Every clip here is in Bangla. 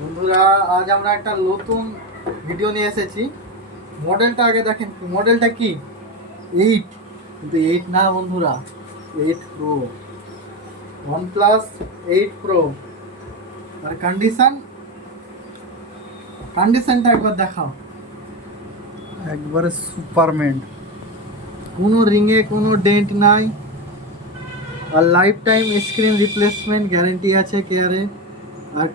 বন্ধুরা, আজ আমরা একটা নতুন ভিডিও নিয়ে এসেছি। মডেলটা আগে দেখেন, মডেলটা কি 8, কিন্তু 8 না বন্ধুরা, 8 প্রো, OnePlus 8 প্রো। আর কন্ডিশনটা একবার দেখাও। একবারে সুপারম্যান। কোনো রিংয়ে কোনো ডেন্ট নাই, আর life time screen replacement guarantee আছে কেয়ারে। আর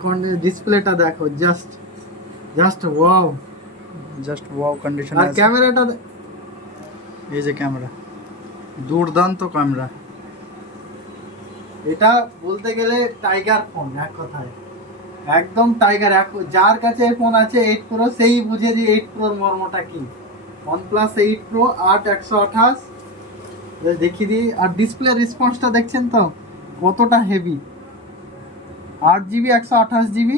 ডিসপ্লেটা দেখো, just wow. Just wow condition আর আছে। ক্যামেরাটা এই যে ক্যামেরা, দুর্দান্ত ক্যামেরা। এটা বলতে গেলে টাইগার ফোন, এক কথায় একদম টাইগার। যার কাছে ফোন আছে 8 প্রো সেই বুঝে যে 8 প্রোর মর্মটা কি। OnePlus 8 প্রো 8/128 দেখিয়ে দিই। আর ডিসপ্লে রেসপন্সটা দেখছেন তো কতটা হেভি। 8 GB 128 GB।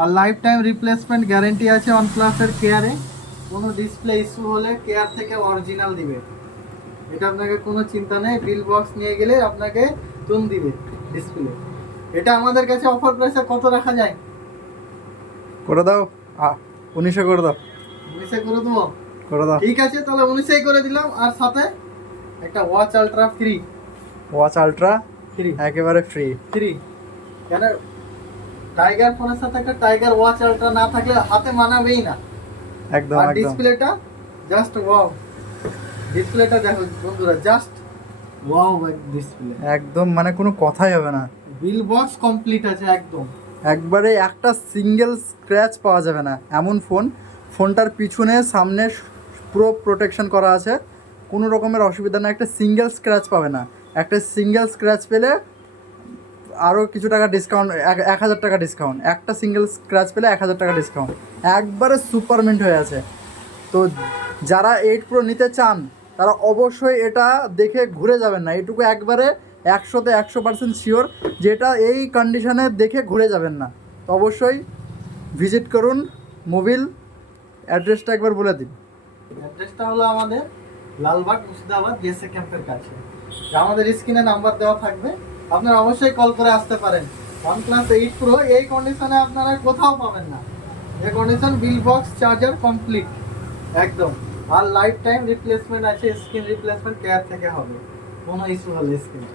আর লাইফ টাইম রিপ্লেসমেন্ট গ্যারেন্টি আছে OnePlus-এর কেয়ারে। কোনো ডিসপ্লে ইস্যু হলে কেয়ার থেকে অরিজিনাল দিবে, এটা আপনাকে কোনো চিন্তা নেই। বিল বক্স নিয়ে গেলে আপনাকে তুম দিবে ডিসপ্লে। এটা আমাদের কাছে অফার প্রাইসে কত রাখা যায়? করে দাও, 1900 করে দাও। 19 করে দেবো? করে দাও। ঠিক আছে, তাহলে 19 করে দিলাম। আর সাথে একটা watch ultra free. Watch ultra free একেবারে ফ্রি। ফ্রি কেন? টাইগার ফোনের সাথে একটা টাইগার ওয়াচ আলট্রা না থাকলে হাতে মানাবেই না। একদম আর একদম ডিসপ্লেটা জাস্ট ওয়াও। ডিসপ্লেটা দেখো বন্ধুরা, জাস্ট ওয়াও ডিসপ্লে। একদম, মানে কোনো কথাই হবে না। বিল বক্স কমপ্লিট আছে একদম। একবারে একটা সিঙ্গেল স্ক্র্যাচ পাওয়া যাবে না এমন ফোন। ফোনটার পিছনে সামনে পুরো প্রোটেকশন করা আছে, কোনো রকমের অসুবিধা না। একটা সিঙ্গেল স্ক্র্যাচ পাবে না। একটা সিঙ্গেল স্ক্র্যাচ পেলে আরও কিছু টাকা ডিসকাউন্ট, 1000 টাকা ডিসকাউন্ট। একটা সিঙ্গেল স্ক্র্যাচ পেলে 1000 টাকা ডিসকাউন্ট। একবারে সুপারমেন্ট হয়ে আছে। তো যারা 8 প্রো নিতে চান তারা অবশ্যই এটা দেখে ঘুরে যাবেন না। এটুকু একবারে 100তে 100% শিওর যে এটা এই কন্ডিশনে দেখে ঘুরে যাবেন না। তো অবশ্যই ভিজিট করুন মোবিল। অ্যাড্রেসটা একবার বলে দিন। অ্যাড্রেসটা হলো আমাদের লালবাগ মুর্শিদাবাদ জেএসএ ক্যাম্পের কাছে। আমাদের স্ক্রিনে নাম্বার দেওয়া থাকবে, আপনারা অবশ্যই কল করে আসতে পারেন। OnePlus 8 প্রো এই কন্ডিশনে আপনারা কোথাও পাবেন না। এই condition, bill box, charger complete একদম। আর লাইফ টাইম রিপ্লেসমেন্ট আছে, স্ক্রিন রিপ্লেসমেন্ট কেয়ার থেকে হবে কোনো ইস্যু হলে স্ক্রিন।